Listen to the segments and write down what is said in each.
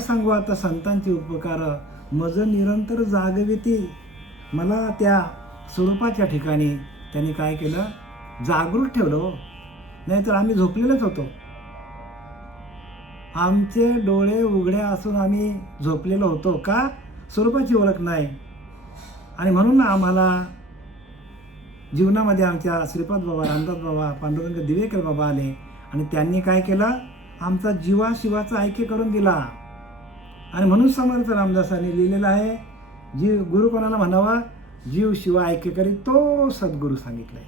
काय सांगू आता संतांचे उपकार, मज निरंतर जागविती. मला त्या स्वरूपाच्या ठिकाणी त्यांनी काय केलं, जागृत ठेवलं हो. नाहीतर आम्ही झोपलेलेच होतो. आमचे डोळे उघडे असून आम्ही झोपलेलो होतो. का? स्वरूपाची ओळख नाही. आणि म्हणून आम्हाला जीवनामध्ये आमच्या श्रीपाद बाबा, रामदास बाबा, पांडुरंग दिवेकर बाबा आले आणि त्यांनी काय केलं, आमचा जीवाशिवाचा ऐक्य करून दिला. आणि म्हणून समर्थ रामदासांनी लिहिलेलं आहे, जीव गुरु कोणाला म्हणावा, जीव शिवा ऐक्य करी तो सद्गुरू सांगितलंय.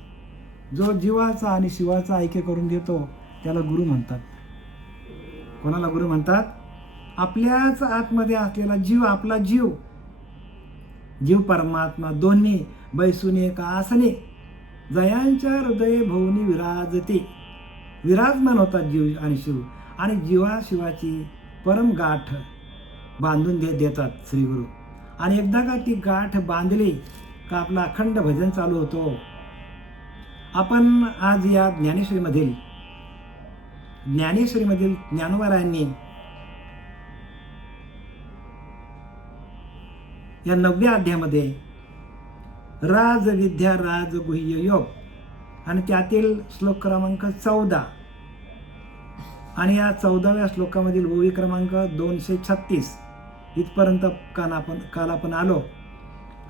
जो जीवाचा आणि शिवाचा ऐक्य करून देतो त्याला गुरु म्हणतात. कोणाला गुरु म्हणतात? आपल्याच आतमध्ये असलेला जीव, आपला जीव, जीव परमात्मा दोन्ही बैसुनी एका आसने जयांच्या हृदय भोवनी विराजते. विराजमान होतात जीव आणि शिव. आणि जीवाशिवाची परम गाठ बांधून देतात श्रीगुरु. आणि एकदा का ती गाठ बांधली का आपला अखंड भजन चालू होतो. आपण आज या ज्ञानेश्वरीमधील ज्ञानोबारायांनी या 9व्या अध्यायामध्ये राजविद्या राजगुह्य योग आणि त्यातील श्लोक क्रमांक 14 आणि या 14व्या श्लोकामधील ओवी क्रमांक 236 इथपर्यंत काल आपण आलो.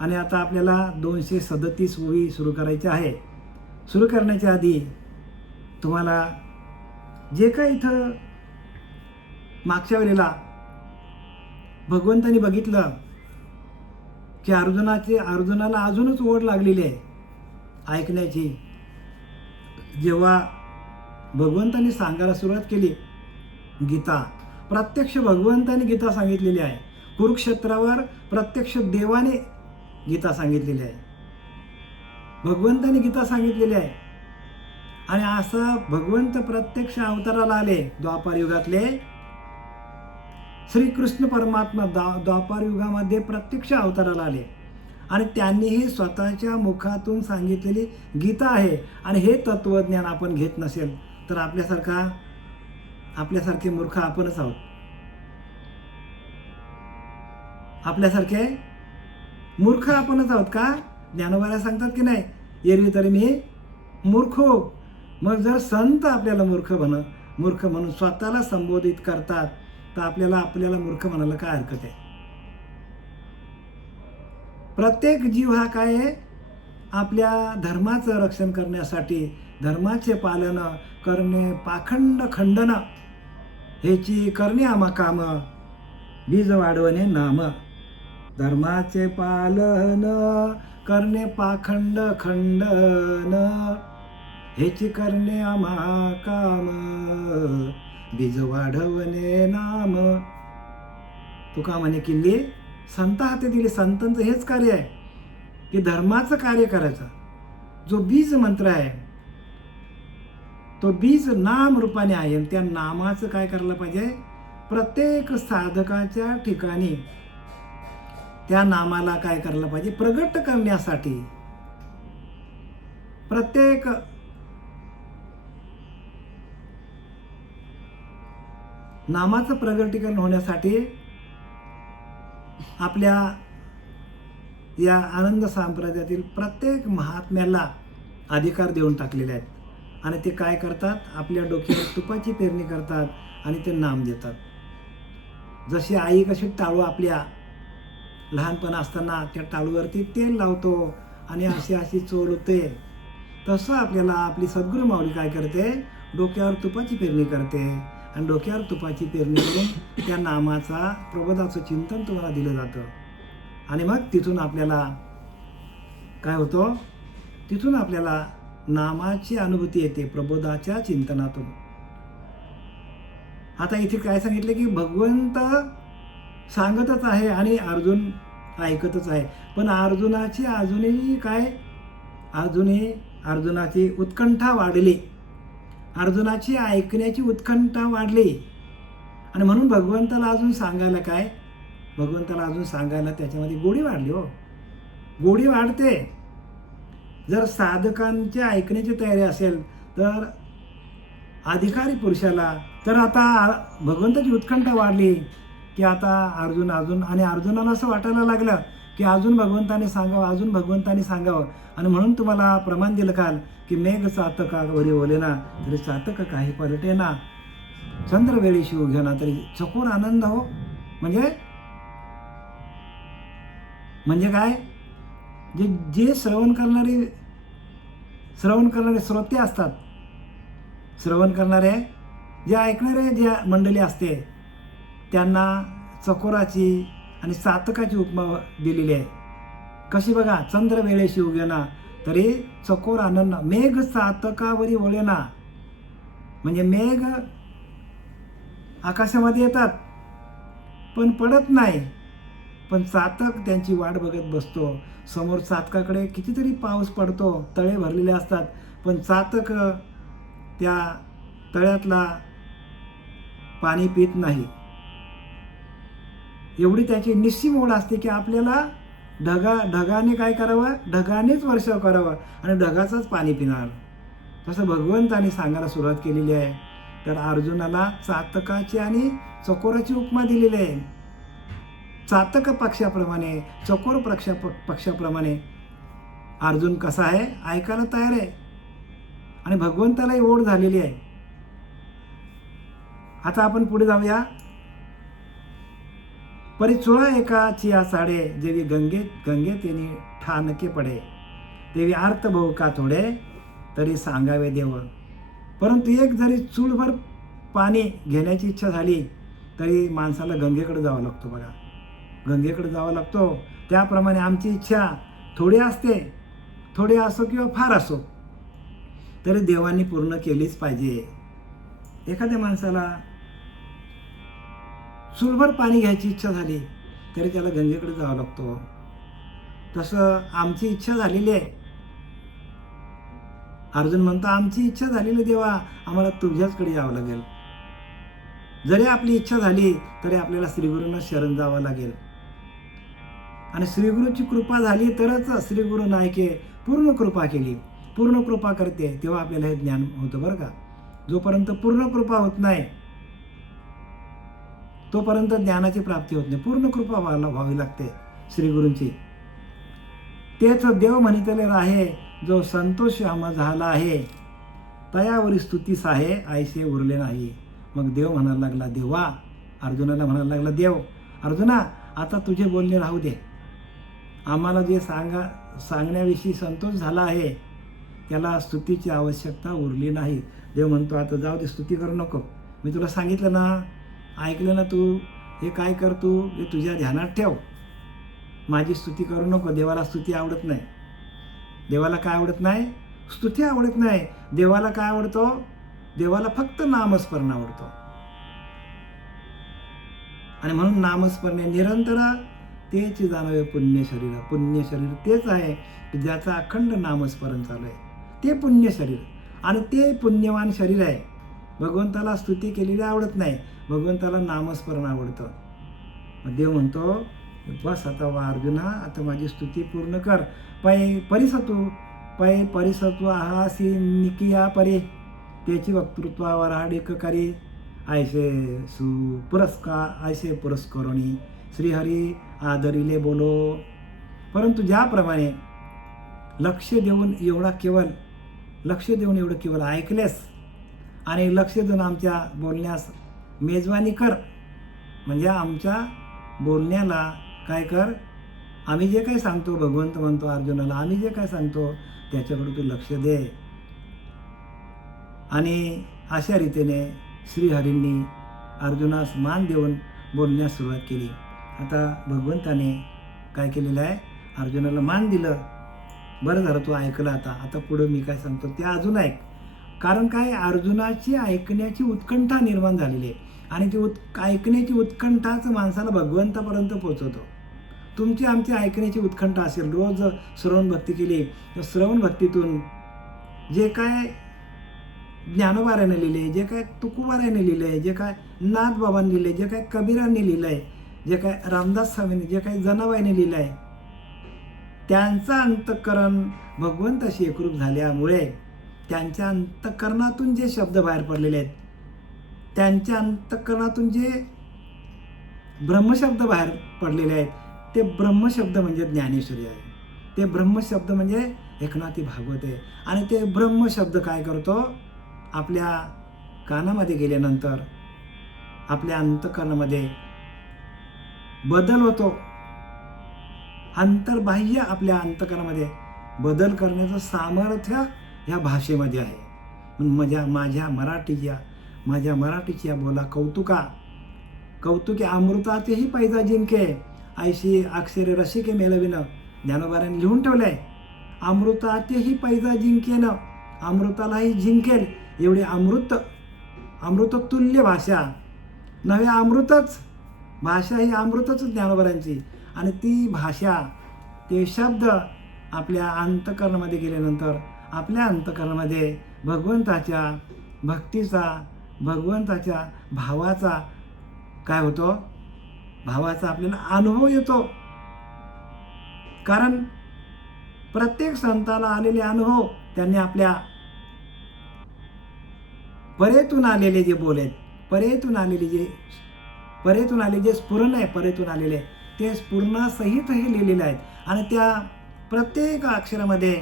आणि आता आपल्याला 237 ओवी सुरू करायची आहे. सुरू करण्याच्या आधी तुम्हाला जे काही इथं मागच्या वेळेला भगवंतांनी बघितलं की अर्जुनाला अजूनच ओढ लागलेली आहे ऐकण्याची. जेव्हा भगवंतांनी सांगायला सुरुवात केली गीता, प्रत्यक्ष भगवंतांनी गीता सांगितलेली आहे. कुरुक्षेत्रावर प्रत्यक्ष देवाने गीता सांगितलेली आहे, भगवंतांनी गीता सांगितलेली आहे. आणि असं भगवंत प्रत्यक्ष अवताराला आले द्वापार युगातले श्रीकृष्ण परमात्मा द्वापार युगामध्ये प्रत्यक्ष अवताराला आले आणि त्यांनीही स्वतःच्या मुखातून सांगितलेली गीता आहे. आणि हे तत्वज्ञान आपण घेत नसेल तर आपल्यासारखे मूर्ख आपणच आहोत. आपल्यासारखे मूर्ख आपणच आहोत. का? ज्ञानोबाला सांगतात की नाही, एरवी तरी मी मूर्ख हो. मग जर संत आपल्याला मूर्ख म्हणून स्वतःला संबोधित करतात तर आपल्याला मूर्ख म्हणायला काय हरकत आहे? प्रत्येक जीव हा काय आहे, आपल्या धर्माचं रक्षण करण्यासाठी धर्माचे पालन करणे, पाखंड खंडन ह्याची करणे आम्हा काम, बीज वाढवणे नाम. धर्माचे पालन करणे, पाखंड खंडन हेची करणे आम्हा काम, बीज वाढवणे नाम. तुका म्हणे किल्ली संत हाती दिली. संतांचं हेच कार्य आहे की धर्माचं कार्य करायचं. जो बीज मंत्र आहे तो बीज नाम रूपाने आहे. त्या नामाचं काय करायला पाहिजे, प्रत्येक साधकाच्या ठिकाणी त्या नामाला काय करायला पाहिजे, प्रगट करण्यासाठी. प्रत्येक नामाचं प्रगटीकरण होण्यासाठी आपल्या या आनंद संप्रदायातील प्रत्येक महात्म्याला अधिकार देऊन टाकलेले आहेत. आणि ते काय करतात, आपल्या डोक्यावर तुपाची पेरणी करतात आणि ते नाम देतात. जशी आई कशी टाळू आपल्या लहानपण असताना त्या टाळूवरती तेल लावतो आणि अशी चोळते, तसं आपल्याला आपली सद्गुरू माऊली काय करते, डोक्यावर तुपाची पेरणी करते. आणि डोक्यावर तुपाची पेरणी करून त्या नामाचा प्रबोधाचं चिंतन तुम्हाला दिलं जातं. आणि मग तिथून आपल्याला काय होतं, तिथून आपल्याला नामाची अनुभूती येते प्रबोधाच्या चिंतनातून. आता इथे काय सांगितलं की भगवंत सांगतच आहे आणि अर्जुन ऐकतच आहे. पण अर्जुनाची अजूनही काय, अर्जुनाची उत्कंठा वाढली, अर्जुनाची ऐकण्याची उत्कंठा वाढली. आणि म्हणून भगवंताला अजून सांगायला त्याच्यामध्ये गोडी वाढली हो. गोडी वाढते. जर साधकांच्या ऐकण्याची तयारी असेल तर अधिकारी पुरुषाला, तर आता भगवंताची उत्कंठा वाढली की आता अर्जुनाला असं वाटायला लागलं की अजून भगवंताने सांगावं. आणि म्हणून तुम्हाला प्रमाण दिलं काल की मेघ चातकावरी ओलेना तरी चातक काही पलटेना, चंद्रवेळी शिव घेना तरी चकोर आनंद हो. म्हणजे काय, जे श्रवण करणारे श्रोते असतात, श्रवण करणारे जे ऐकणारे जे मंडळी असते, त्यांना चकोराची आणि चातकाची उपमा दिलेली आहे. कशी बघा, चंद्र वेळे शिवगेना तरी चकोर आनंद, मेघ चातकावरी ओळेना. म्हणजे मेघ आकाशामध्ये येतात पण पडत नाही, पण चातक त्यांची वाट बघत बसतो. समोर चातकाकडे कितीतरी पाऊस पडतो, तळे भरलेले असतात, पण चातक त्या तळ्यातला पाणी पित नाही. एवढी त्याची निश्चिम ओढ असते की आपल्याला ढगाने काय करावं, ढगानेच वर्षाव करावं आणि ढगाचंच पाणी पिणार. तसं भगवंताने सांगायला सुरुवात केलेली आहे. तर अर्जुनाला चातकाची आणि चकोराची उपमा दिलेली आहे. चातक पक्षाप्रमाणे, चकोर पक्षाप्रमाणे अर्जुन कसा आहे, ऐकायला तयार आहे आणि भगवंतालाही ओढ झालेली आहे. आता आपण पुढे जाऊया. परिचुळा एकाची या साडे, जेवी गंगे तेनी ठाणके पडे, देवी आर्त भाऊ का थोडे तरी सांगावे देव. परंतु एक जरी चूळभर पाणी घेण्याची इच्छा झाली तरी माणसाला गंगेकडे जावं लागतो. बघा, गंगेकडे जावं लागतो. त्याप्रमाणे आमची इच्छा थोडी असते, थोडी असो किंवा फार असो, तरी देवांनी पूर्ण केलीच पाहिजे. एखाद्या माणसाला चुलभर पाणी घ्यायची इच्छा झाली तरी त्याला गंगेकडे जावं लागतो. तसं आमची इच्छा झालेली आहे. अर्जुन म्हणतो, आमची इच्छा झालेली देवा, आम्हाला तुझ्याचकडे यावं लागेल. जरी आपली इच्छा झाली तरी आपल्याला श्रीगुरूंना शरण जावं लागेल. आणि श्रीगुरूची कृपा झाली तरच श्रीगुरू नायके पूर्ण कृपा केली. पूर्ण कृपा करते तेव्हा आपल्याला हे ज्ञान होतं बरं का. जोपर्यंत पूर्ण कृपा होत नाही तोपर्यंत ज्ञानाची प्राप्ती होत नाही. पूर्ण कृपा व्हावी लागते श्रीगुरूंची. तेच देव म्हणितले राहे, जो संतोष आम झाला आहे, तयावरी स्तुतीस आहे, ऐसे उरले नाही. मग देव म्हणायला लागला, देवा, अर्जुनाला म्हणायला लागला, देव अर्जुना, आता तुझे बोलणे राहू दे. आम्हाला जे सांगण्याविषयी संतोष झाला आहे त्याला स्तुतीची आवश्यकता उरली नाही. देव म्हणतो, आता जाऊ दे, स्तुती करू नको. मी तुला सांगितलं ना, ऐकलं ना, तू हे काय कर, तू हे तुझ्या ध्यानात ठेव. माझी स्तुती करू नको. देवाला स्तुती आवडत नाही. देवाला काय आवडत नाही? स्तुती आवडत नाही. देवाला काय आवडतो? देवाला फक्त नामस्मरण आवडतो. आणि म्हणून नामस्मरणे निरंतर तेच जाणावे पुण्य शरीर. पुण्य शरीर तेच आहे की ज्याचं अखंड नामस्मरण चालू आहे, ते पुण्य शरीर. आणि ते पुण्यवान शरीर आहे. भगवंताला स्तुती केलेली आवडत नाही, भगवंताला नामस्मरण आवडतं. देव म्हणतो, बस आता वा अर्जुना, आता माझी स्तुती पूर्ण कर. पै परिसतू आहासी निकिया परे, त्याची वक्तृत्वावर हाडिक करी, ऐसे पुरस्करोणी श्रीहरी आदरिले बोलो. परंतु ज्याप्रमाणे लक्ष देऊन एवढं केवळ ऐकलेस आणि लक्ष देऊन आमच्या बोलण्यास मेजवानी कर. म्हणजे आमच्या बोलण्याला काय कर, आम्ही जे काही सांगतो, भगवंत म्हणतो अर्जुनाला, आम्ही जे काय सांगतो त्याच्याकडे तू लक्ष दे. आणि अशा रीतीने श्रीहरींनी अर्जुनास मान देऊन बोलण्यास सुरुवात केली. आता भगवंताने काय केलेलं आहे, अर्जुनाला मान दिलं. बरं झालं तू ऐकलं. आता पुढं मी काय सांगतो ते अजून ऐक. कारण काय, अर्जुनाची ऐकण्याची उत्कंठा निर्माण झालेली आहे. आणि ती ऐकण्याची उत्कंठाच माणसाला भगवंतापर्यंत पोहोचवतो. तुमची आमची ऐकण्याची उत्कंठा असेल, रोज श्रवण भक्ती केली, तर श्रवण भक्तीतून जे काय ज्ञानोबाराने लिहिले, जे काय तुकोबाराने लिहिले, जे काय नाथबाबांनी लिहिले, जे काय कबीरांनी लिहिलं आहे, जे काय रामदास स्वामींनी, जे काय जनाबाईने लिहिलं आहे, त्यांचं अंतःकरण भगवंताशी एकरूप झाल्यामुळे त्यांच्या अंतःकरणातून जे शब्द बाहेर पडलेले आहेत, त्यांच्या अंतःकरणातून जे ब्रह्मशब्द बाहेर पडलेले आहेत. ते ब्रह्मशब्द म्हणजे ज्ञानेश्वरी आहे. ते ब्रह्मशब्द म्हणजे एकनाथी भागवत आहे. आणि ते ब्रह्मशब्द काय करतो, आपल्या कानामध्ये गेल्यानंतर आपल्या अंतःकरणामध्ये बदल होतो. अंतर्बाह्य आपल्या अंतःकरणामध्ये बदल करण्याचं सामर्थ्य ह्या भाषेमध्ये आहे. माझ्या मराठीची या बोला कौतुके अमृताचेही पैजा जिंके, ऐशी अक्षरे रसिके मेलविनं. ज्ञानोबारांनी लिहून ठेवलंय, अमृताचेही पैजा जिंकेन, अमृतालाही जिंकेल एवढी अमृततुल्य भाषा नव्हे. अमृतच भाषा ही अमृतच ज्ञानोबारांची. आणि ती भाषा, ते शब्द आपल्या अंतःकरणामध्ये गेल्यानंतर आपल्या अंतःकरणामध्ये भगवंताच्या भक्तीचा, भगवंताच्या भावाचा काय होतो, भावाचा आपल्याला अनुभव येतो. कारण प्रत्येक संताला आलेले अनुभव त्यांनी आपल्या परेतून आलेले जे बोल आहेत, परेतून आलेले जे स्फुरण आहे, परेतून आलेले ते स्फुरणासहित हे लिहिलेले आहेत. आणि त्या प्रत्येक अक्षरामध्ये,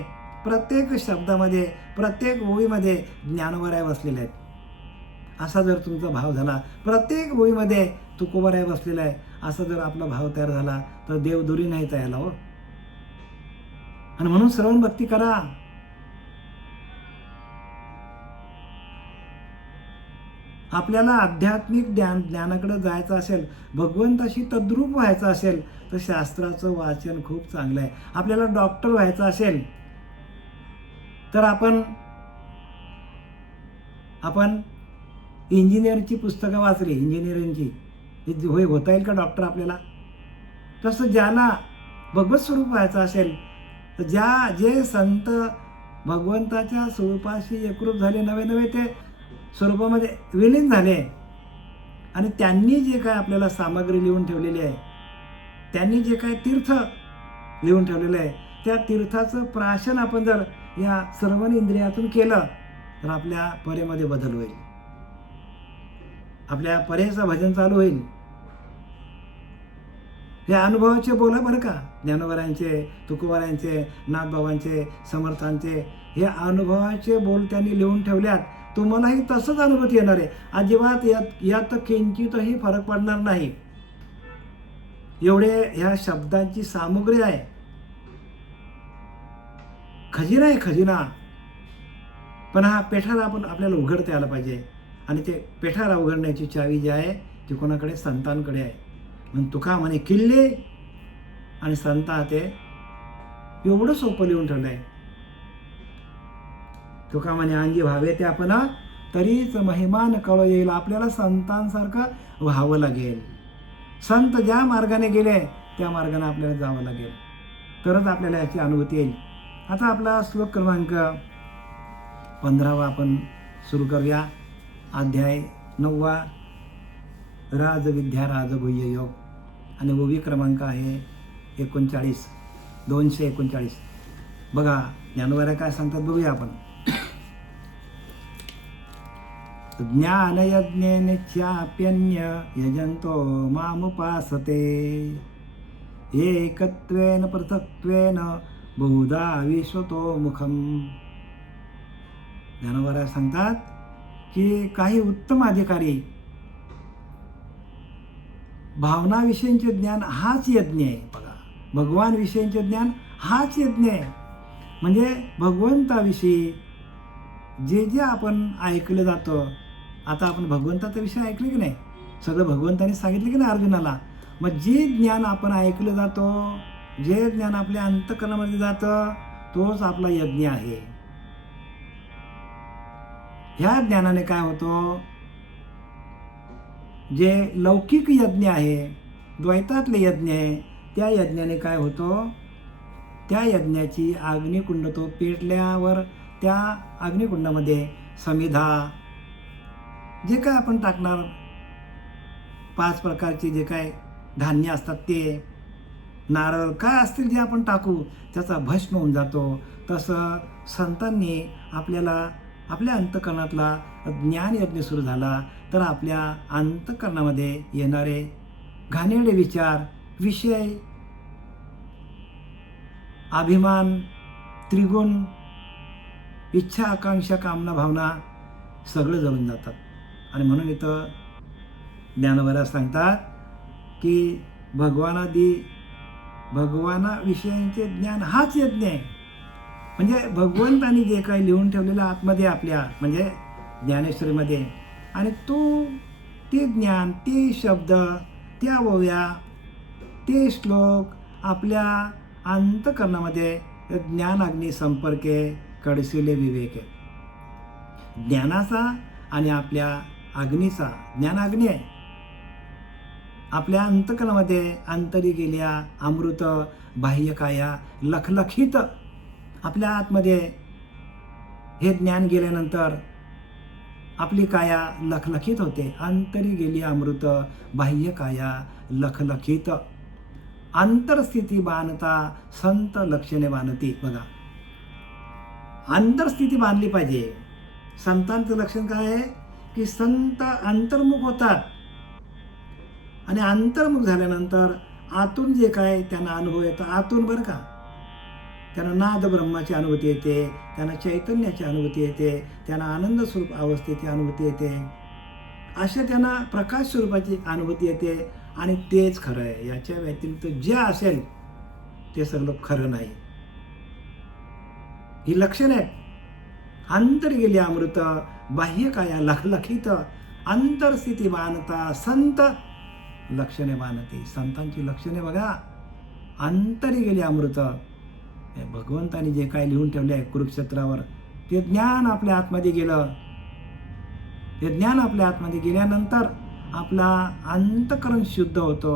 प्रत्येक शब्दामध्ये, प्रत्येक ओळीमध्ये ज्ञानोबाराय बसलेले आहेत. असा जर तुमचा भाव झाला, प्रत्येक ओळीमध्ये तुकोबाराय बसलेला आहे, असा जर आपला भाव तयार झाला तर देवदुरी नाही तयार हो. आणि म्हणून श्रवण भक्ती करा. आपल्याला आध्यात्मिक ज्ञानाकडे जायचं असेल, भगवंताशी तद्रूप व्हायचं असेल तर शास्त्राचं वाचन खूप चांगलं आहे. आपल्याला डॉक्टर व्हायचं असेल तर आपण इंजिनिअरची पुस्तकं वाचली, इंजिनिअरिंगची, होय होता येईल का डॉक्टर आपल्याला? तसं ज्याला भगवत स्वरूप व्हायचं असेल तर जे संत भगवंताच्या स्वरूपाशी एकरूप झाले, नवे ते स्वरूपामध्ये विलीन झाले, आणि त्यांनी जे काय आपल्याला सामग्री लिहून ठेवलेली आहे, त्यांनी जे काय तीर्थ लिहून ठेवलेलं आहे, त्या तीर्थाचं प्राशन आपण जर या श्रवण इंद्रियातून केलं तर आपल्या परेमध्ये बदल होईल, आपल्या परेचं भजन चालू होईल. हे अनुभवाचे बोल बरं का, ज्ञानोबारांचे, तुकोबारांचे, नाथबाबांचे, समर्थांचे, हे अनुभवाचे बोल त्यांनी लिहून ठेवल्यात. तुम्हालाही तसंच अनुभूती येणार आहे. अजिबात यात किंचितही फरक पडणार नाही. एवढे ह्या शब्दांची सामुग्री आहे, खजिना आहे, खजिना. पण हा पेठारा आपल्याला उघडता आला पाहिजे. आणि ते पेठारा उघडण्याची चावी जी आहे ती कोणाकडे? संतांकडे आहे. म्हणून तुका म्हणे किल्ले आणि संता ते एवढं सोपं लिहून ठेवलं आहे. तुका म्हणे अंगी व्हावे ते आपण तरीच महिमान कळ येईल. आपल्याला संतांसारखं व्हावं लागेल. संत ज्या मार्गाने गेले त्या मार्गाने आपल्याला जावं लागेल, तरच आपल्याला याची अनुभूती येईल. आता आपला श्लोक क्रमांक 15 आपण सुरू करूया. अध्याय 9, राजविद्या राजगुह्य योग, आणि ओवी क्रमांक आहे 239. बघा ज्ञानोबाराय काय सांगतात बघूया आपण. ज्ञान यज्ञेन चाप्यन्य यजंतो मामुपासते, एकत्वेन पृथक्त्वेन बहुधा विश्वतो मुखम. ज्ञानोबाराय सांगतात की काही उत्तम अधिकारी भावनाविषयींचे ज्ञान हाच यज्ञ आहे. बघा, भगवान विषयींचे ज्ञान हाच यज्ञ आहे. म्हणजे भगवंताविषयी जे आपण ऐकलं जातं, आता आपण भगवंताचा विषय ऐकले की नाही, सगळं भगवंताने सांगितलं की नाही अर्जुनाला. मग जे ज्ञान आपण ऐकलं जातो, जे ज्ञान आपल्या अंतःकरणामध्ये जातं, तोच आपला यज्ञ आहे. ह्या ज्ञानाने काय होतं, जे लौकिक यज्ञ आहे, द्वैतातले यज्ञ आहे, त्या यज्ञाने काय होतं, त्या यज्ञाची अग्निकुंड तो पेटल्यावर त्या अग्निकुंडामध्ये समिधा, जे काय आपण टाकणार 5 प्रकारचे जे काय धान्य असतात ते, नारळ काय असतील जे आपण टाकू, त्याचा भस्म होऊन जातो. तसं संतांनी आपल्याला आपल्या अंतःकरणातला ज्ञान यज्ञ सुरू झाला तर आपल्या अंतःकरणामध्ये येणारे घाणेरडे विचार, विषय, अभिमान, त्रिगुण, इच्छा, आकांक्षा, कामना, भावना सगळं जळून जातात. आणि म्हणून इथं ज्ञानवरात सांगतात की भगवानाविषयीचे ज्ञान हाच यज्ञ आहे. म्हणजे भगवंतानी जे काही लिहून ठेवलेलं आतमध्ये आपल्या म्हणजे ज्ञानेश्वरीमध्ये, आणि ते ज्ञान, ते शब्द, त्या ओव्या, ते श्लोक आपल्या अंतःकरणामध्ये ज्ञानाग्नी संपर्के कडसिले विवेके. ज्ञानाचा आणि आपल्या अग्नीचा, ज्ञानाग्नी आहे आपल्या अंतःकरणामध्ये अंतरी गेल्या अमृत बाह्य काया लखलखित. आपल्या आतमध्ये हे ज्ञान गेल्यानंतर आपली काया लखलखित होते. अंतरी गेली अमृत बाह्य काया लखलखित. अंतरस्थिती बांधता संत लक्षणे बांधती. बघा, अंतरस्थिती बांधली पाहिजे. संतांचं लक्षण काय आहे की संत अंतर्मुख होतात, आणि अंतर्मुख झाल्यानंतर आतून जे काय त्यांना अनुभव येतो, आतून बरं का, त्यांना नाद ब्रह्माची अनुभूती येते, त्यांना चैतन्याची अनुभूती येते, त्यांना आनंद स्वरूप अवस्थेची अनुभूती येते, अशा त्यांना प्रकाश स्वरूपाची अनुभूती येते. आणि तेच खरं आहे. याच्या व्यतिरिक्त जे असेल ते सगळं खरं नाही. ही लक्षण आहेत. अंतर गेली अमृत बाह्य काया लखलखित. अंतरस्थिती बांधता संत लक्षणे बांधते. संतांची लक्षणे बघा. अंतरी गेली अमृत. भगवंतानी जे काय लिहून ठेवले आहे कुरुक्षेत्रावर, ते ज्ञान आपल्या आतमध्ये गेलं. ते ज्ञान आपल्या आतमध्ये गेल्यानंतर आपला अंतःकरण शुद्ध होतो.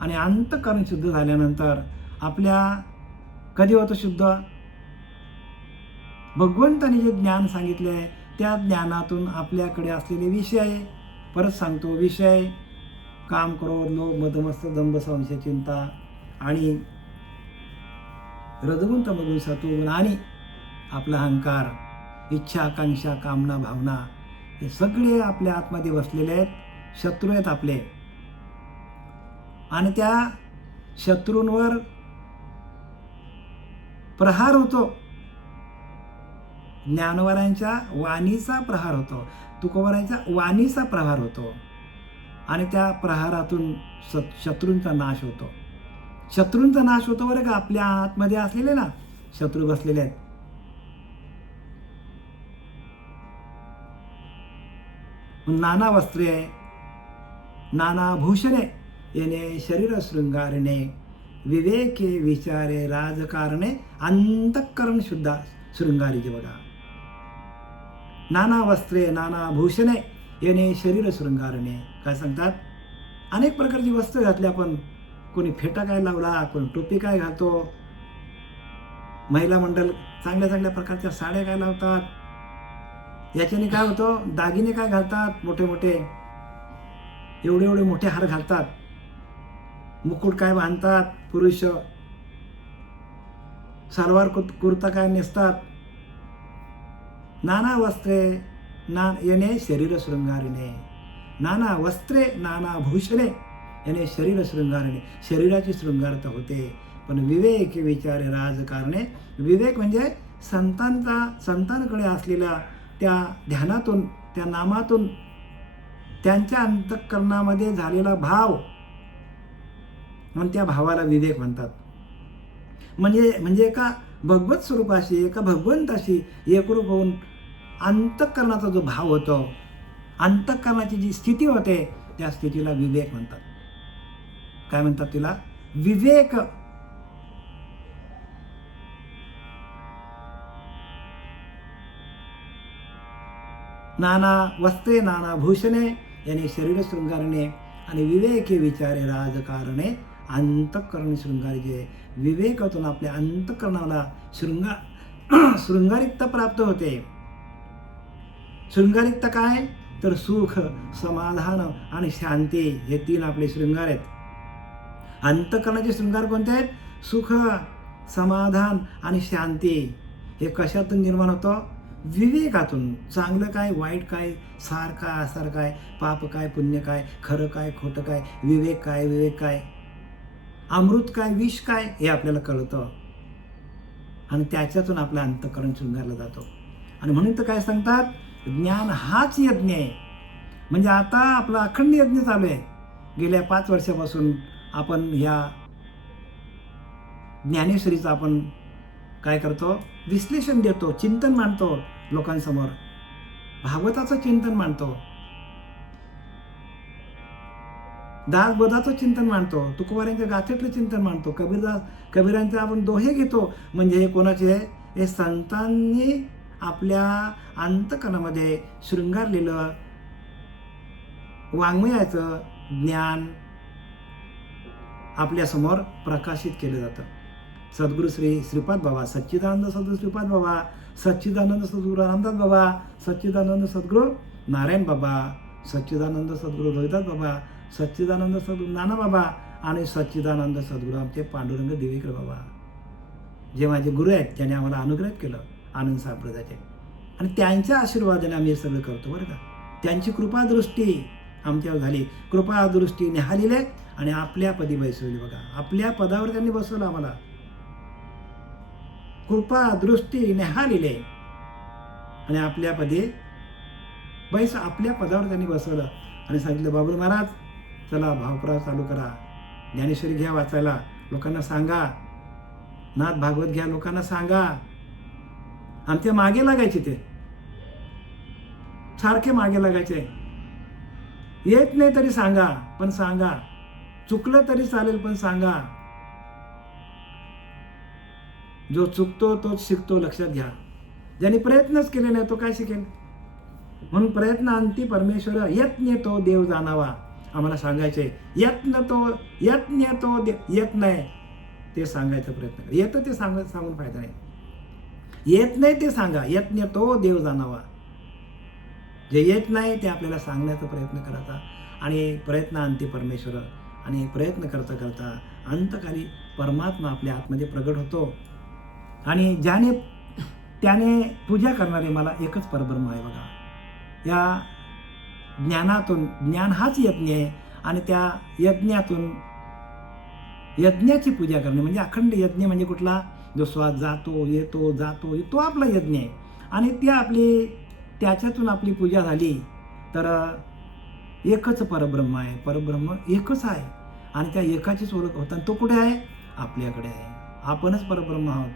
आणि अंतःकरण शुद्ध झाल्यानंतर आपल्या कधी होतं शुद्ध? भगवंतानी जे ज्ञान सांगितले आहे त्या ज्ञानातून आपल्याकडे असलेले विषय, परत सांगतो, विषय काम, क्रोध, लोभ, मदमस्त, दंभ, संशय, चिंता आणि रजगुण, तमगुण, सत्वगुण आणि आपला अहंकार, इच्छा, आकांक्षा, कामना, भावना, हे सगळे आपल्या आतमध्ये बसलेले आहेत. शत्रू आहेत आपले. आणि त्या शत्रूंवर प्रहार होतो. ज्ञानवरांच्या वाणीचा प्रहार होतो, तुकोबरांच्या वाणीचा प्रहार होतो. आणि त्या प्रहारातून शत्रूंचा नाश होतो. शत्रूंचा नाश होतो बरं का. आपल्या आतमध्ये असलेले ना शत्रू बसलेले आहेत. नाना वस्त्रे नाना भूषणे येणे शरीर शृंगारणे विवेके विचारे राजकारणे अंतःकरण शुद्ध शृंगारीचे. बघा, नाना वस्त्रे नाना भूषणे येणे शरीर शृंगारणे. काय सांगतात? अनेक प्रकारची वस्त्र घातली आपण. कोणी फेटा काय लावला, कोणी टोपी काय घालतो. महिला मंडळ चांगल्या चांगल्या प्रकारच्या साड्या काय लावतात. याच्याने काय होतं? दागिने काय घालतात, मोठे मोठे एवढे एवढे मोठे हार घालतात. मुकुट काय बांधतात पुरुष. सलवार कुर्ता काय नेसतात. नाना वस्त्रे येणे शरीर शृंगारणे. नाना वस्त्रे नाना भूषणे याने शरीर शृंगारणे. शरीराची शृंगारता होते. पण विवेक विचारे राजकारणे. विवेक म्हणजे संतांकडे असलेल्या त्या ध्यानातून, त्या नामातून, त्यांच्या अंतःकरणामध्ये झालेला भाव, म्हणून त्या भावाला विवेक म्हणतात. म्हणजे एका भगवत स्वरूपाशी, एका भगवंताशी एकरूप होऊन अंतःकरणाचा जो भाव होतो, अंतःकरणाची जी स्थिती होते, त्या स्थितीला विवेक म्हणतात. काय म्हणतात तिला? विवेक. नाना वस्त्रे नाना भूषणे याने शरीर शृंगारणे आणि विवेके विचारे राजकारणे अंतःकरण शृंगारीचे. विवेकातून आपल्या अंतःकरणाला शृंगारिकता प्राप्त होते. शृंगारिकता काय? तर सुख, समाधान आणि शांती, हे तीन आपले शृंगार आहेत. अंतःकरणाचे शृंगार कोणते आहेत? सुख, समाधान आणि शांती. हे कशातून निर्माण होतं? विवेकातून चांगलं काय वाईट काय, सार काय असार काय, पाप काय पुण्य काय, खरं काय खोटं काय, विवेक काय, अमृत काय विष काय हे आपल्याला कळतं आणि त्याच्यातून आपलं अंतःकरण शृंगारलं जातो. आणि म्हणून तर काय सांगतात, ज्ञान हाच यज्ञ आहे. म्हणजे आता आपला अखंड यज्ञ चालू आहे. गेल्या 5 वर्षापासून आपण ह्या ज्ञानेश्वरीचं आपण काय करतो, विश्लेषण देतो, चिंतन मांडतो लोकांसमोर, भागवताचं चिंतन मांडतो, दासबोधाचं चिंतन मांडतो, तुकोबारांच्या गाथेतलं चिंतन मांडतो, कबीरांचे आपण दोहे घेतो. म्हणजे हे कोणाचे, हे संतांनी आपल्या अंतःकरणामध्ये शृंगारलेलं वाङ्मयाचं ज्ञान आपल्यासमोर प्रकाशित केलं जातं. सद्गुरू श्री श्रीपाद बाबा, सच्चिदानंद सद्गुरू श्रीपाद बाबा, सच्चिदानंद सद्गुरू रामदास बाबा, सच्चिदानंद सद्गुरू नारायण बाबा, सच्चिदानंद सद्गुरू रोहिदास बाबा, सच्चिदानंद सद्गुरू नाना बाबा आणि सच्चिदानंद सद्गुरू आमचे पांडुरंग दिवेकर बाबा, जे माझे गुरु आहेत, ज्याने आम्हाला अनुग्रहित केलं आनंद संप्रदायाचे. आणि त्यांच्या आशीर्वादाने आम्ही हे सगळं करतो बरं का. त्यांची कृपादृष्टी आमच्यावर झाली, कृपादृष्टी निहालिले आणि आपल्या पदी बसवली. बघा, आपल्या पदावर त्यांनी बसवलं आम्हाला, कृपादृष्टी निहालिले आणि आपल्या पदी आपल्या पदावर त्यांनी बसवलं आणि सांगितलं, बाबू महाराज चला भावप्राव चालू करा, ज्ञानेश्वरी घ्या वाचायला, लोकांना सांगा, नाथ भागवत घ्या, लोकांना सांगा. आमच्या मागे लागायचे, ते सारखे मागे लागायचे. येत नाही तरी सांगा, पण सांगा, चुकलं तरी चालेल पण सांगा. जो चुकतो तोच शिकतो, लक्षात घ्या. ज्यांनी प्रयत्नच केले नाही तो काय शिकेल. म्हणून प्रयत्न अंती परमेश्वर, यत्न तो देव जाणावा. आम्हाला सांगायचे, यत्न तो येत नाही ते सांगायचा प्रयत्न करा. येतं ते सांगून फायदा नाही. येत नाही ते सांगा, यत्न तो देव जाणावा. जे येत नाही ते आपल्याला सांगण्याचा प्रयत्न करायचा आणि प्रयत्न अंती परमेश्वर. आणि प्रयत्न करता करता अंतकाली परमात्मा आपल्या आतमध्ये प्रगट होतो. आणि त्याने पूजा करणारे मला एकच परब्रह्म आहे. बघा, या ज्ञानातून, ज्ञान हाच यज्ञ आहे आणि त्या यज्ञातून यज्ञाची पूजा करणे म्हणजे अखंड यज्ञ. म्हणजे कुठला, जो श्वास जातो येतो तो आपला यज्ञ आहे. आणि त्याच्यातून आपली पूजा झाली तर एकच परब्रह्म आहे. परब्रह्म एकच आहे आणि त्या एकाचीच ओळख होतं. आणि तो कुठे आहे, आपल्याकडे आहे. आपणच परब्रह्म आहोत.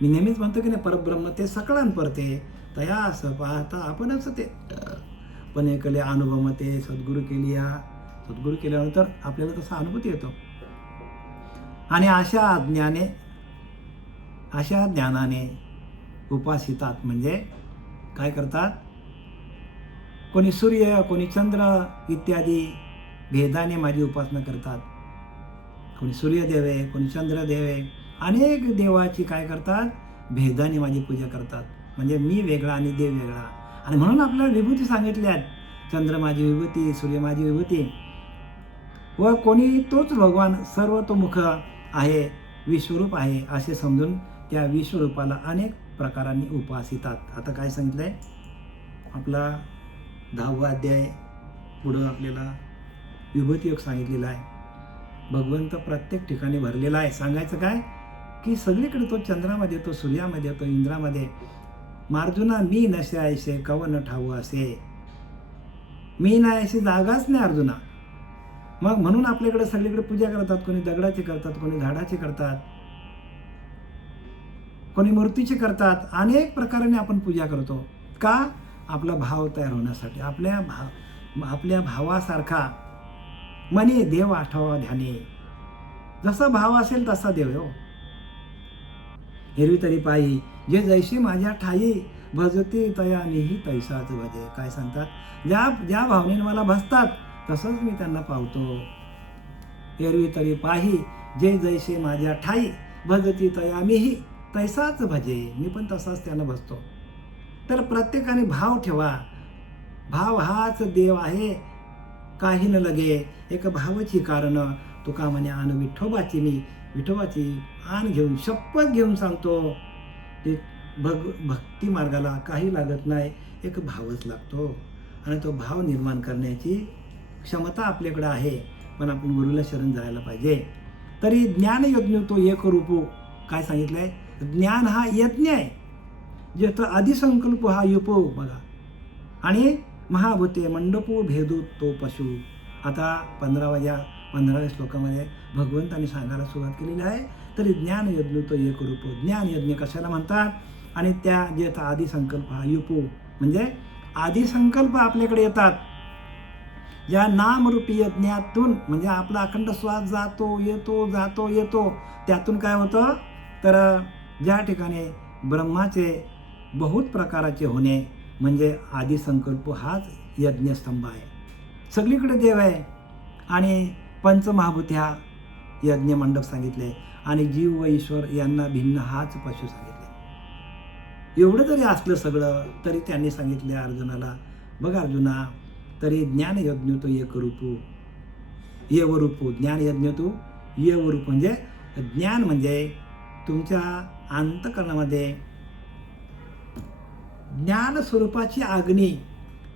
मी नेहमीच म्हणतो की नाही, परब्रह्म ते सकळांपरते तया असं पाहता आपणच ते. पण एकले अनुभव ते सद्गुरू केल्यानंतर आपल्याला तसा अनुभूती येतो. आणि अशा ज्ञानाने उपासितात म्हणजे काय करतात, कोणी सूर्य, कोणी चंद्र इत्यादी भेदाने माझी उपासना करतात. कोणी सूर्यदेव आहे, कोणी चंद्रदेव आहे, अनेक देवाची काय करतात, भेदाने माझी पूजा करतात. म्हणजे मी वेगळा आणि देव वेगळा. आणि म्हणून आपल्याला विभूती सांगितल्या, चंद्र माझी विभूती, सूर्य माझी विभूती. व कोणी तोच भगवान सर्वतोमुख आहे, विश्वरूप आहे असे समजून त्या विश्वरूपाला अनेक प्रकारांनी उपासितात. आता काय सांगितलंय, आपला 10वा अध्याय पुढं आपल्याला विभूती योग सांगितलेला आहे. भगवंत प्रत्येक ठिकाणी भरलेला आहे. सांगायचं काय की सगळीकडे तो चंद्रामध्ये, तो सूर्यामध्ये, तो इंद्रामध्ये. मार्जुना मी नसे ऐसे कवन ठाऊ असे. मी नाही अशी जागाच नाही अर्जुना. मग म्हणून आपल्याकडे सगळीकडे पूजा करतात. कोणी दगडाची करतात, कोणी झाडाची करतात, कोणी मूर्तीची करतात. अनेक प्रकाराने आपण पूजा करतो. का, आपला भाव तयार होण्यासाठी. आपल्या भावासारखा मनी देव आठवा ध्याने. जसा भाव असेल तसा देव हो. हिरवी तरी पायी जे जैशी माझ्या ठाई, भजती तया मीही तैसाच भजे. काय सांगतात, ज्या भावनेने मला भजतात तसंच मी त्यांना पावतो. हिरवी तरी पाही जे जैसे माझ्या ठाई, भजती तया मीही तैसाच भजे. मी पण तसाच त्यांना भजतो. तर प्रत्येकाने भाव ठेवा. भाव हाच देव आहे, काही न लगे एक भावाची कारण. तुका म्हणे आण विठोबाची, मी विठोबाची आण घेऊन शपथ घेऊन सांगतो. ते भक्ती मार्गाला काही लागत नाही, एक भावच लागतो आणि तो भाव निर्माण करण्याची क्षमता आपल्याकडे आहे, पण आपण गुरुला शरण जायला पाहिजे. तरी ज्ञान यज्ञ तो एक रूपो, काय सांगितलंय? ज्ञान हा यज्ञ आहे, ज्याचा आदिसंकल्प हा युपो बघा, आणि महाभूते मंडपो भेदू तो पशु. आता 15व्या श्लोकामध्ये भगवंतांनी सांगायला सुरुवात केलेली आहे. तरी ज्ञान यज्ञ तो एक रूप, ज्ञान यज्ञ कशाला म्हणतात? आणि त्या ज्याचा आदिसंकल्प हा युपो, म्हणजे आदिसंकल्प आपल्याकडे येतात या नामरूपी यज्ञातून, म्हणजे आपला अखंड श्वास जातो येतो, त्यातून काय होतं? तर ज्या ठिकाणी ब्रह्माचे बहुत प्रकाराचे होणे, म्हणजे आदिसंकल्प हाच यज्ञस्तंभ आहे. सगळीकडे देव आहे आणि पंचमहाभूत ह्या यज्ञ मंडप सांगितले, आणि जीव व ईश्वर यांना भिन्न हाच पशु सांगितले. एवढं जरी असलं सगळं, तरी त्यांनी सांगितले अर्जुनाला, बघ अर्जुना, तरी ज्ञान यज्ञ तो एक रूपो येवरूपो, ज्ञान यज्ञ तो येवरूप, म्हणजे ज्ञान म्हणजे तुमच्या अंतःकरणामध्ये ज्ञान स्वरूपाची अग्नी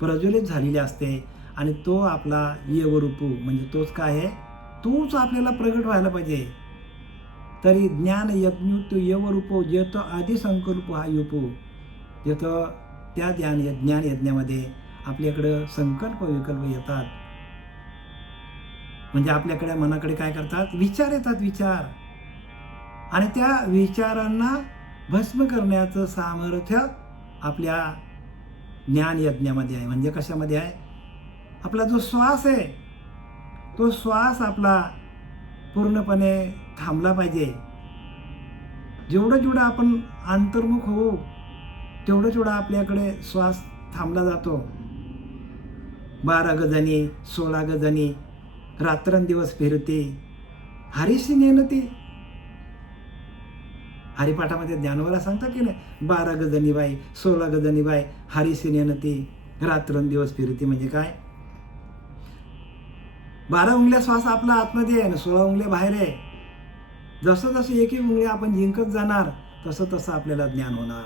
प्रज्वलित झालेली असते, आणि तो आपला येवरूपू, म्हणजे तोच काय आहे? तोच आपल्याला प्रगट व्हायला पाहिजे. तरी ज्ञान यज्ञ तो येवरूपो, जेतो आदिसंकल्प हा युपो, जेतो त्या ज्ञान यज्ञामध्ये आपल्याकडं संकल्प विकल्प येतात, म्हणजे आपल्याकडे मनाकडे काय करतात? विचार येतात, विचार, आणि त्या विचारांना भस्म करण्याचं सामर्थ्य आपल्या ज्ञान यज्ञामध्ये आहे. म्हणजे कशामध्ये आहे? आपला जो श्वास आहे, तो श्वास आपला पूर्णपणे थांबला पाहिजे. जेवढं आपण अंतर्मुख होऊ, तेवढं आपल्याकडे श्वास थांबला जातो. 12 गजानी 16 गजानी रात्रंदिवस फिरते हरीशी नेनती. हरिपाठामध्ये ज्ञानोबा सांगतात की नाही, 12 गजनी बाई 16 गजनी बाई हरीशी नेनती रात्रंदिवस फिरती. म्हणजे काय? 12 उंगल्या श्वास आपला आतमध्ये आहे आणि 16 उंगल्या बाहेर आहे. जसं एक एक उंगली आपण जिंकत जाणार, तसं आपल्याला ज्ञान होणार.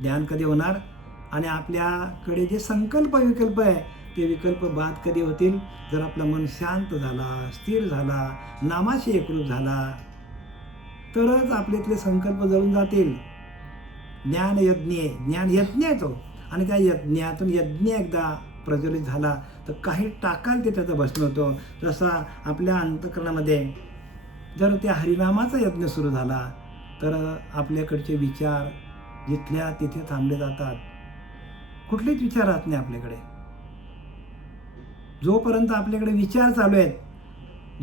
ज्ञान कधी होणार? आणि आपल्याकडे जे संकल्प विकल्प आहे, ते विकल्प बाद कधी होतील? जर आपलं मन शांत झाला, स्थिर झाला, नामाशी एकरूप झाला, तरच आपल्यातले संकल्प जळून जातील. ज्ञान यज्ञ आहे तो, आणि त्या यज्ञातून यज्ञ एकदा प्रज्वलित झाला तर काही टाकाल ते त्याचा भस्म होतो. जसा आपल्या अंतःकरणामध्ये जर त्या हरिनामाचा यज्ञ सुरू झाला, तर आपल्याकडचे विचार जिथल्या तिथे थांबले जातात. कुठलेच विचार राहत नाही आपल्याकडे. जोपर्यंत आपल्याकडे विचार चालू आहेत,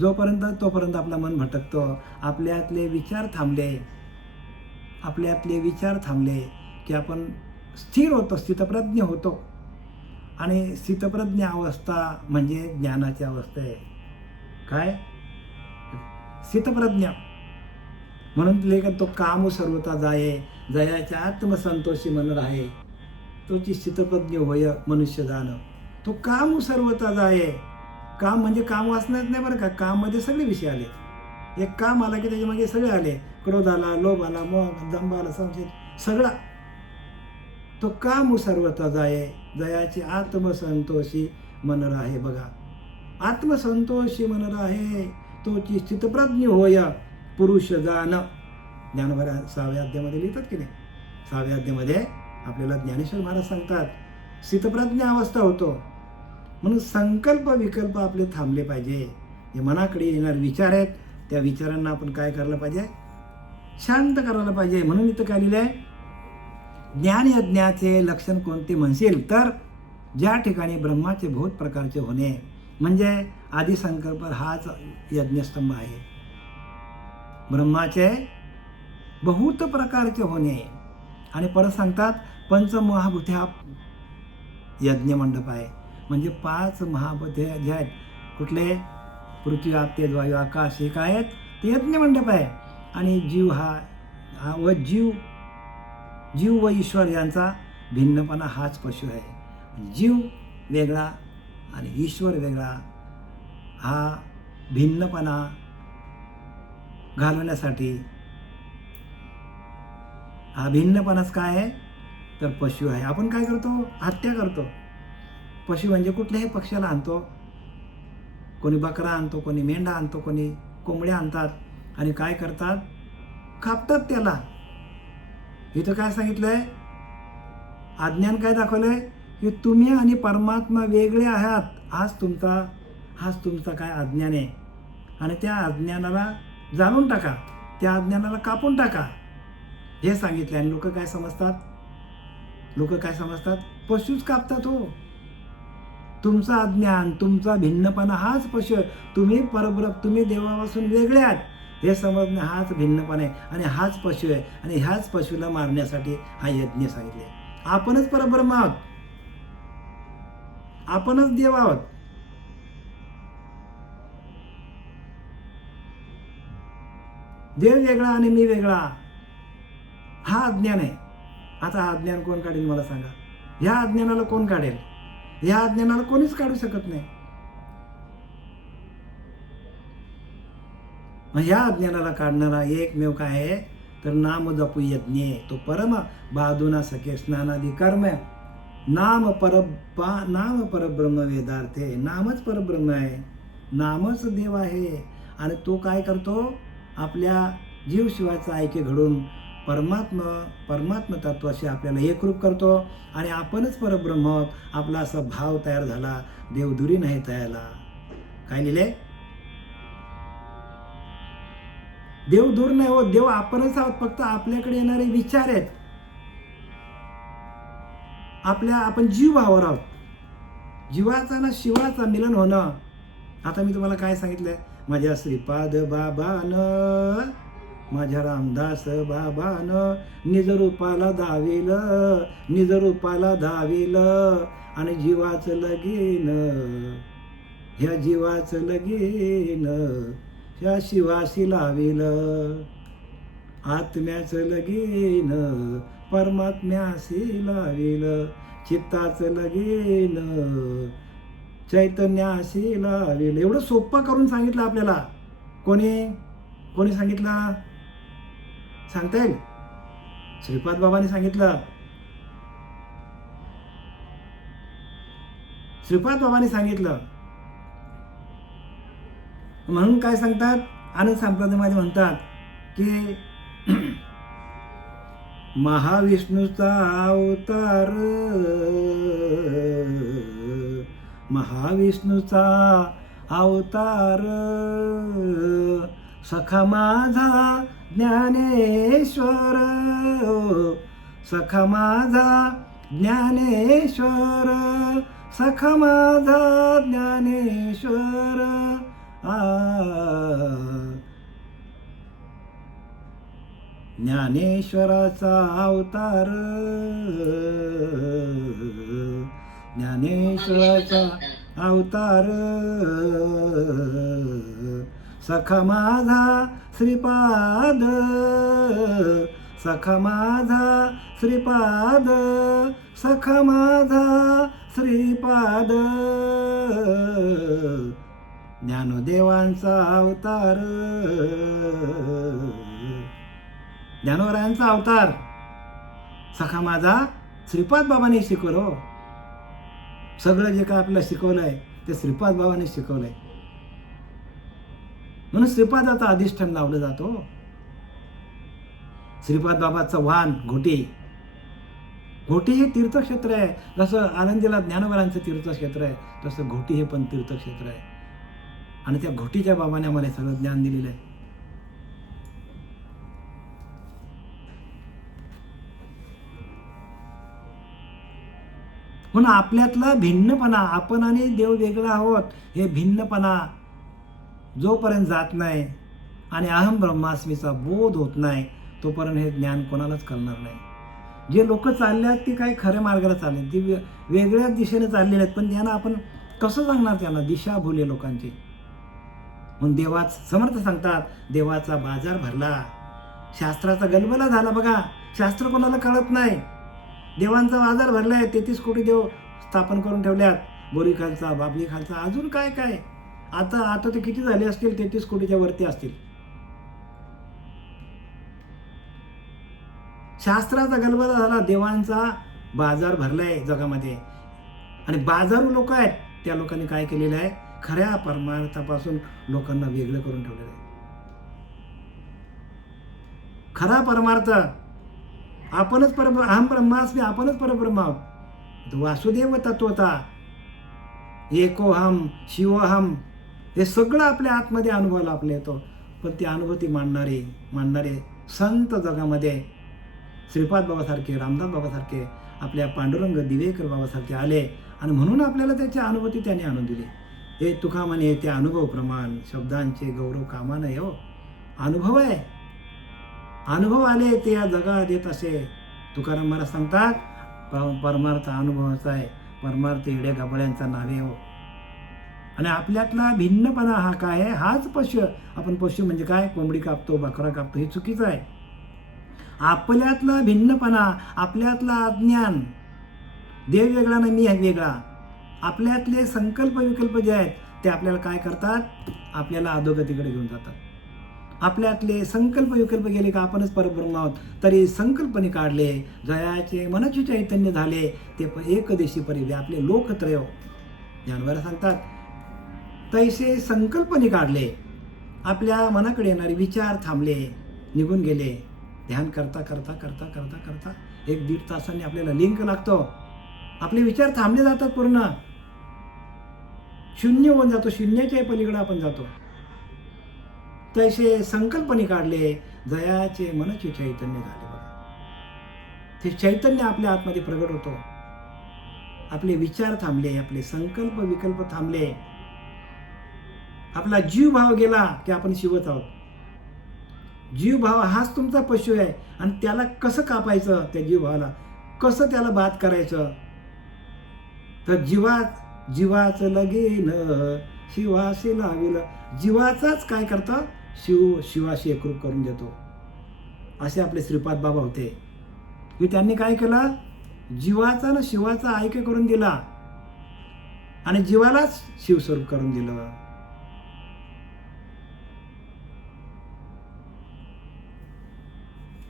तोपर्यंत आपलं मन भटकतो. आपल्यातले विचार थांबले की आपण स्थिर होतो, स्थितप्रज्ञ होतो. आणि स्थितप्रज्ञ अवस्था म्हणजे ज्ञानाची अवस्था आहे. काय? स्थितप्रज्ञ. म्हणून लेखन तो काम सर्वता जाये, जयाच्या आत्मसंतोषी मन राहे, तोची स्थितप्रज्ञ होय मनुष्य जाण. तो काम सर्वता जाये. काम म्हणजे काम वाचण्यात नाही बरं का, काम मध्ये सगळे विषय आले. एक काम आला की त्याच्यामध्ये सगळे आले, क्रोध आला, लोभ आला, मोह, दंभ आला, संशय, सगळा. तो काम सर्वता जाये, जयाची आत्मसंतोषी मन राहे. बघा, आत्मसंतोषी मन राहे, तोची स्थितप्रज्ञ होय पुरुष जाण. ज्ञानोबा 6व्या अध्यायामध्ये लिहितात की नाही? 6व्या अध्यायामध्ये आपल्याला ज्ञानेश्वर महाराज सांगतात, स्थितप्रज्ञ अवस्था होतो. म्हणून संकल्प विकल्प आपले थांबले पाहिजे. जे मनाकडे येणारे विचार आहेत, त्या विचारांना आपण काय करायला पाहिजे? शांत करायला पाहिजे. म्हणून इथं काय लिहिलं आहे? ज्ञान यज्ञाचे लक्षण कोणते म्हणशील तर, ज्या ठिकाणी ब्रह्माचे बहुत प्रकारचे होणे, म्हणजे आदिसंकल्प हाच यज्ञस्तंभ आहे. ब्रह्माचे बहुत प्रकारचे होणे, आणि परत सांगतात पंचमहाभूत हा यज्ञ मंडप आहे. म्हणजे 5 महाभूत जे आहेत, कुठले? पृथ्वी, आप, तेज, वायू, आकाश, हे काय आहेत? ते यज्ञ मंडप आहे. आणि जीव जीव व ईश्वर यांचा भिन्नपणा हाच पशु आहे. जीव वेगळा आणि ईश्वर वेगळा, हा भिन्नपणा घालवण्यासाठी हा भिन्नपणाच काय आहे तर पशु आहे. आपण काय करतो, हत्या करतो. पशु म्हणजे कुठल्याही पक्ष्याला आणतो, कोणी बकरा आणतो, कोणी मेंढा आणतो, कोणी कोंबड्या आणतात आणि काय करतात, कापतात त्याला. इथं काय सांगितलंय, अज्ञान काय दाखवलंय की तुम्ही आणि परमात्मा वेगळे आहात. हाच तुमचा काय अज्ञान आहे. आणि त्या अज्ञानाला जाणून टाका, त्या अज्ञानाला कापून टाका, हे सांगितले. आणि लोक काय समजतात, पशुच कापतात. हो, तुमचं अज्ञान, तुमचा भिन्नपणा हाच पशु. तुम्ही देवापासून वेगळे आहात हे समजणे हाच भिन्नपणा आहे आणि हाच पशु आहे. आणि ह्याच पशुला मारण्यासाठी हा यज्ञ सांगितले. आपणच परब्रह्म आहोत, आपणच देव आहोत. देव वेगळा आणि मी वेगळा, हा अज्ञान आहे. आता हा अज्ञान कोण काढेल मला सांगा? ह्या अज्ञानाला कोण काढेल? ह्या अज्ञानाला कोणीच काढू शकत नाही. मग ह्या अज्ञानाला काढणारा एकमेव काय आहे तर नाम जपू यज्ञ. तो परम बाधूना सखे स्नानादी कर्म. नाम परब्रह्म वेदार्थे. नामच परब्रह्म आहे, नामच देव आहे. आणि तो काय करतो, आपल्या जीव शिवाचा ऐक्य घडून परमात्मा तत्वाशी आपल्याला एकरूप करतो. आणि आपणच परब्रह्म आहोत, आपला असा भाव तयार झाला. देवधुरी नाही तयाला. काय लिहिले, देव दूर नाही होत, देव आपणच आहोत. फक्त आपल्याकडे येणारे विचार आहेत. आपण जीव भावावर आहोत. जीवाचा ना शिवाचा मिलन होणं. आता मी तुम्हाला काय सांगितलंय, माझ्या श्रीपाद बाबान, माझ्या रामदास बाबान निज रूपाला धाविल आणि जीवाचं लगीन, ह्या जीवाचं लगीन ह्या शिवाशी लाविल. आत्म्याचं लगीन परमात्म्याशी लाविल. चित्ताचं लगीन चैतन्याशी लाविल. एवढं सोपं करून सांगितलं आपल्याला. कोणी सांगितलं सांगता येईल? श्रीपाद बाबांनी सांगितलं. म्हणून काय सांगतात, आनंद संप्रदायामध्ये म्हणतात की महाविष्णूचा अवतार सखा माझा ज्ञानेश्वर, सखा माझा ज्ञानेश्वर, सखा माझा ज्ञानेश्वर. ज्ञानेश्वराचा अवतार, ज्ञानेश्वराचा अवतार सखा माझा श्रीपाद, सखा माझा श्रीपाद, सखा माझा श्रीपाद. ज्ञानदेवांचा अवतार, ज्ञानोरायांचा अवतार सखा माझा श्रीपाद बाबांनी शिकवलं. सगळं जे काय आपल्याला शिकवलंय ते श्रीपाद बाबांनी शिकवलंय. म्हणून श्रीपादाचा अधिष्ठान लावलं जातो. श्रीपाद बाबाचं वाहन घोटी हे तीर्थक्षेत्र आहे. जसं आनंदीला ज्ञानोबारांचं तीर्थक्षेत्र आहे, तसं घोटी हे पण तीर्थक्षेत्र आहे. आणि त्या घोटीच्या बाबाने आम्हाला सगळं ज्ञान दिलेलं आहे. म्हणून आपल्यातला भिन्नपणा, आपण आणि देव वेगळा आहोत, हे भिन्नपणा जोपर्यंत जात नाही आणि अहम ब्रह्मास्मीचा बोध होत नाही तोपर्यंत हे ज्ञान कोणालाच कळणार नाही. जे लोक चालले आहेत ते काही खऱ्या मार्गाला चालले, ती वेगळ्याच दिशेने चाललेले आहेत. पण त्यांना आपण कसं सांगणार, त्यांना दिशा भूल लोकांची. म्हणून समर्थ सांगतात, देवाचा बाजार भरला, शास्त्राचा गलबला झाला. बघा, शास्त्र कोणाला कळत नाही. देवांचा बाजार भरलाय. 33 कोटी देव स्थापन करून ठेवल्यात. बोरी खालचा, बाबली खालचा, अजून काय काय. आता ते किती झाले असतील? 33 कोटीच्या वरती असतील. शास्त्राचा गलबला झाला, देवांचा बाजार भरलाय जगामध्ये आणि बाजारू लोक आहेत, त्या लोकांनी काय केलेलं आहे, खऱ्या परमार्थापासून लोकांना वेगळं करून ठेवलेलं आहे. खरा परमार्थ आपणच परब्रह्म, अहम ब्रह्मास्मी, आपणच परब्रह्म आहोत. वासुदेव तत्वता, एकोहम, शिवोहम, हे सगळं आपल्या आतमध्ये अनुभवाला आपल्या येतो. पण ती अनुभूती मांडणारे संत जगामध्ये श्रीपाद बाबासारखे, रामदास बाबासारखे, आपल्या पांडुरंग दिवेकर बाबासारखे आले आणि म्हणून आपल्याला त्याची अनुभूती त्यांनी आणून दिली. हे तुका म्हणे ते अनुभव प्रमाण, शब्दांचे गौरव कामा नाही हो. अनुभव आहे, अनुभव आले ते या जगात येत असे. तुकाराम महाराज सांगतात, परमार्थ अनुभवाचा आहे, परमार्थ इड्या गबाळ्यांचा नावे हो. आणि आपल्यातला भिन्नपणा हा काय आहे, हाच पशु. आपण पशु म्हणजे काय, कोंबडी कापतो, बकरा कापतो, हे चुकीचं आहे. आपल्यातला भिन्नपणा, आपल्यातला अज्ञान, देव वेगळा नाही मी वेगळा, आपल्यातले संकल्प विकल्प जे आहेत ते आपल्याला काय करतात, आपल्याला अधोगतीकडे घेऊन जातात. आपल्यातले संकल्प विकल्प गेले का आपणच परब्रह्म आहोत, तरी संकल्पने काढले, जयाचे मनचे चैतन्य झाले, ते एकदेशी परी व्यापले लोकत्रय. जानवर सांगतात तैसे संकल्पने काढले, आपल्या मनाकडे येणारे विचार थांबले, निघून गेले. ध्यान करता करता करता करता करता 1-1.5 तासांनी आपल्याला लिंक लागतो, आपले विचार थांबले जातात, पूर्ण शून्य होऊन जातो, शून्याच्या पलीकडे आपण जातो. तैसे संकल्पने काढले, जयाचे मनचे चैतन्य झाले. बघा, ते चैतन्य आपल्या आतमध्ये प्रगट होतो. आपले विचार थांबले, आपले संकल्प विकल्प थांबले, आपला जीव भाव गेला की आपण शिवच आहोत. जीव भाव हाच तुमचा पशु आहे आणि त्याला कसं कापायचं, त्या जीव भावाला कसं त्याला बाद करायचं, तर जीवाचं लगीन शिवाशी लाविल. जीवाचाच काय करतं, शिवाशी एकरूप करून देतो. असे आपले श्रीपाद बाबा होते की त्यांनी काय केलं, जीवाचा ना शिवाचा ऐक्य करून दिला आणि जीवालाच शिवस्वरूप करून दिलं.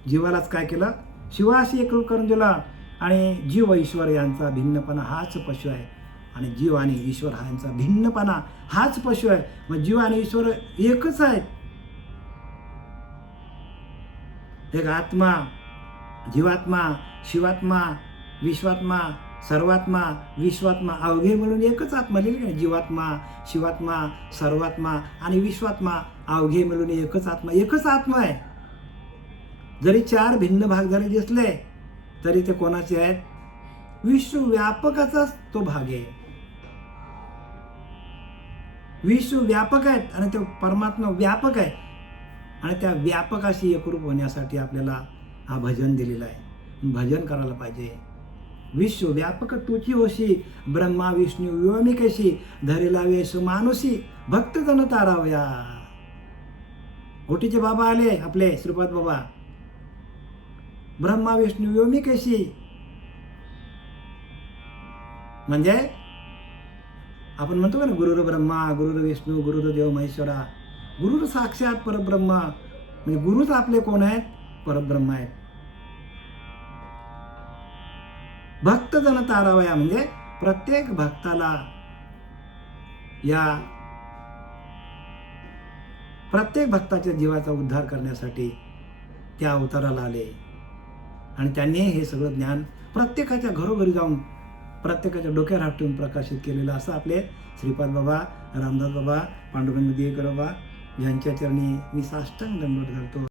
जीवालाच काय केलं, शिवाशी एकरूप करून दिला. आणि जीव ईश्वर यांचा भिन्नपणा हाच पशु आहे आणि जीव आणि ईश्वर यांचा भिन्नपणा हाच पशु आहे. मग जीव आणि ईश्वर एकच आहेत. एक आत्मा, जीवात्मा, शिवात्मा, विश्वात्मा, सर्वात्मा, विश्वात्मा, अवघे मिळून एकच आत्मा लिहिली. जीवात्मा, शिवात्मा, सर्वात्मा आणि विश्वात्मा, अवघे मिळून एकच आत्मा आहे. जरी 4 भिन्न भाग जरी दिसले तरी ते कोणाचे आहेत, विश्वव्यापकाचाच तो भाग आहे. विश्वव्यापक आहेत आणि तो परमात्मा व्यापक आहे आणि त्या व्यापकाशी एकरूप होण्यासाठी आपल्याला हा भजन दिलेला आहे. भजन करायला पाहिजे. विश्वव्यापक तुची होशी, ब्रह्मा विष्णू व्योमिकेशी, धरेला वेश मानुसी, भक्तजन तारावया. घोटीचे बाबा आले आपले श्रीपाद बाबा, ब्रह्मा विष्णू व्योमिकेशी म्हणजे आपण म्हणतो का ना, गुरुर ब्रह्मा, गुरुर विष्णू, गुरुर देव महेश्वरा. गुरुर साक्षात परब्रह्म, म्हणजे गुरुच आपले कोण आहेत, परब्रह्म आहेत. भक्तजन तारावया म्हणजे प्रत्येक भक्ताला, या प्रत्येक भक्ताच्या जीवाचा उद्धार करण्यासाठी त्या अवताराला आले आणि त्यांनी हे सगळं ज्ञान प्रत्येकाच्या घरोघरी जाऊन प्रत्येकाच्या डोक्यावर हात ठेवून प्रकाशित केलेलं. असं आपले श्रीपाद बाबा, रामदास बाबा, पांडुरंग दिवेकर बाबा यांच्या चरणी मी साष्टांग दंडवत घालतो.